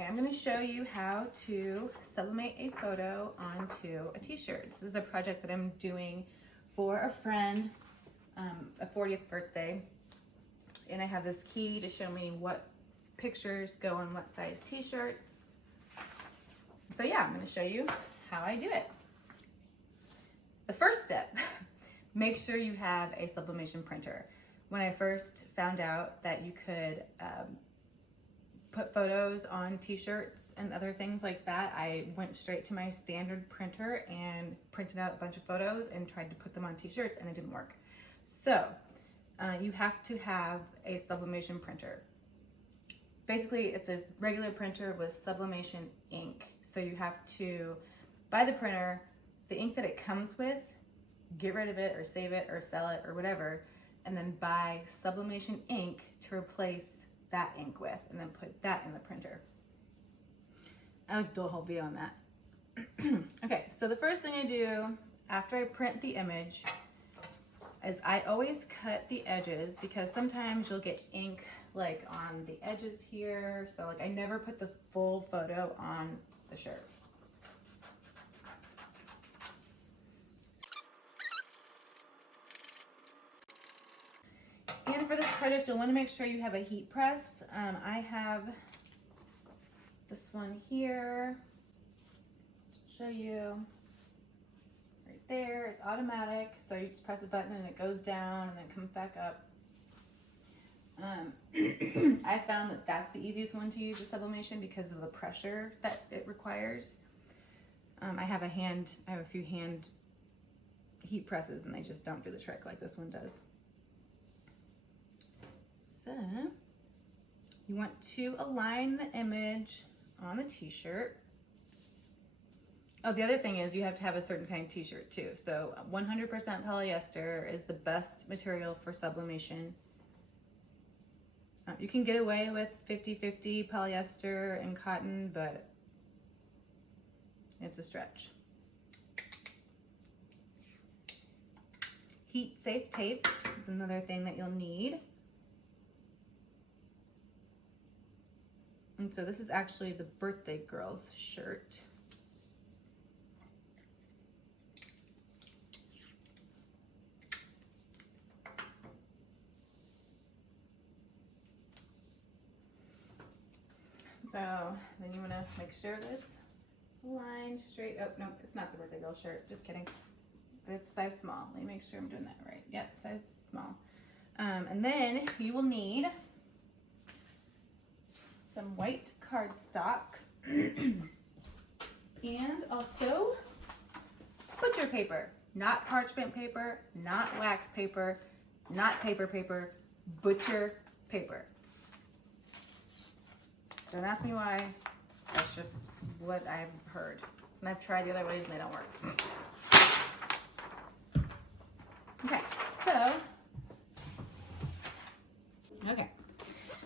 Okay, I'm going to show you how to sublimate a photo onto a t-shirt. This is a project that I'm doing for a friend, a 40th birthday. And I have this key to show me what pictures go on what size t-shirts. So yeah, I'm going to show you how I do it. The first step, make sure you have a sublimation printer. When I first found out that you could put photos on t-shirts and other things like that, I went straight to my standard printer and printed out a bunch of photos and tried to put them on t-shirts, and it didn't work. So you have to have a sublimation printer. Basically, it's a regular printer with sublimation ink. So you have to buy the printer, the ink that it comes with, get rid of it or save it or sell it or whatever, and then buy sublimation ink to replace that ink with, and then put that in the printer. I'll do a whole video on that. Okay, so the first thing I do after I print the image is I always cut the edges, because sometimes you'll get ink like on the edges here. So like I never put the full photo on the shirt. And for this project, you'll want to make sure you have a heat press. I have this one here to show you right there. It's automatic, so you just press a button and it goes down and then it comes back up. I found that that's the easiest one to use with sublimation because of the pressure that it requires. I have a few hand heat presses, and they just don't do the trick like this one does. So you want to align the image on the t-shirt. Oh, the other thing is you have to have a certain kind of t-shirt too. So 100% polyester is the best material for sublimation. You can get away with 50-50 polyester and cotton, but it's a stretch. Heat safe tape is another thing that you'll need. And so this is actually the birthday girl's shirt. So then you want to make sure that it's aligned straight. Oh, no, it's not the birthday girl shirt. Just kidding. But it's size small. Let me make sure I'm doing that right. Yep, size small. And then you will need some white cardstock and also butcher paper. Not parchment paper, not wax paper, not paper, butcher paper. Don't ask me why, that's just what I've heard. And I've tried the other ways and they don't work. Okay, so,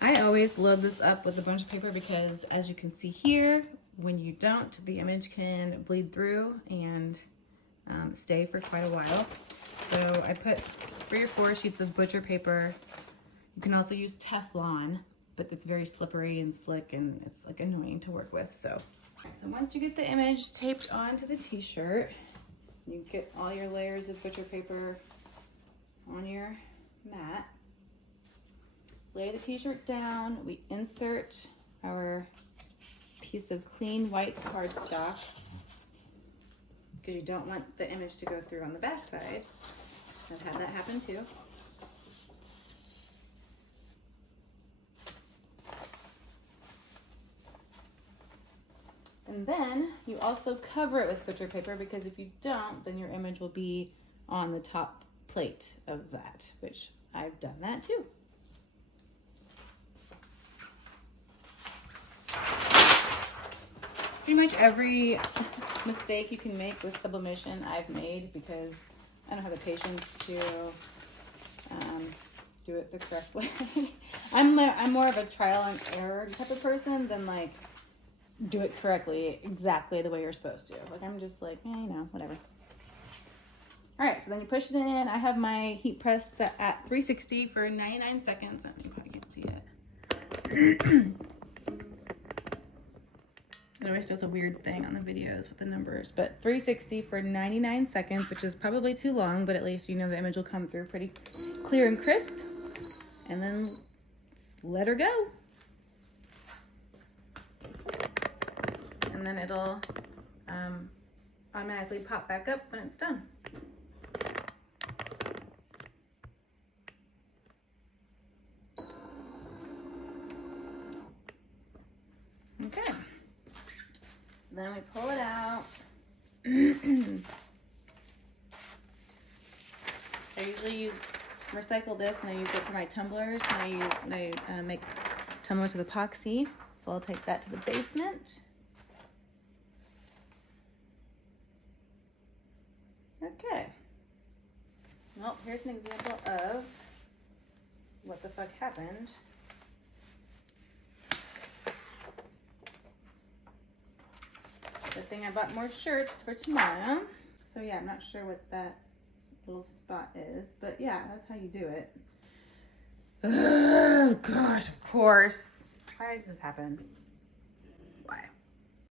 I always load this up with a bunch of paper because, as you can see here, when you don't, the image can bleed through and stay for quite a while. So I put 3 or 4 sheets of butcher paper. You can also use Teflon, but it's very slippery and slick and it's like annoying to work with. So once you get the image taped onto the t-shirt, you get all your layers of butcher paper on your mat. Lay the t-shirt down. We insert our piece of clean white cardstock because you don't want the image to go through on the back side. I've had that happen too. And then you also cover it with butcher paper, because if you don't, then your image will be on the top plate of that, which I've done that too. Pretty much every mistake you can make with sublimation I've made, because I don't have the patience to do it the correct way. I'm more of a trial and error type of person than like do it correctly exactly the way you're supposed to. Like I'm just like, you know, whatever. All right, so then you push it in. I have my heat press set at 360 for 99 seconds. You probably can't see it. It always does a weird thing on the videos with the numbers, but 360 for 99 seconds, which is probably too long, but at least you know the image will come through pretty clear and crisp. And then let her go. And then it'll automatically pop back up when it's done. Okay, so then we pull it out. I usually recycle this, and I use it for my tumblers, and I make tumblers with epoxy, so I'll take that to the basement. Okay, well, here's an example of what the fuck happened. Good thing I bought more shirts for tomorrow. So yeah, I'm not sure what that little spot is, but yeah, that's how you do it. Oh gosh, of course. Why did this happen?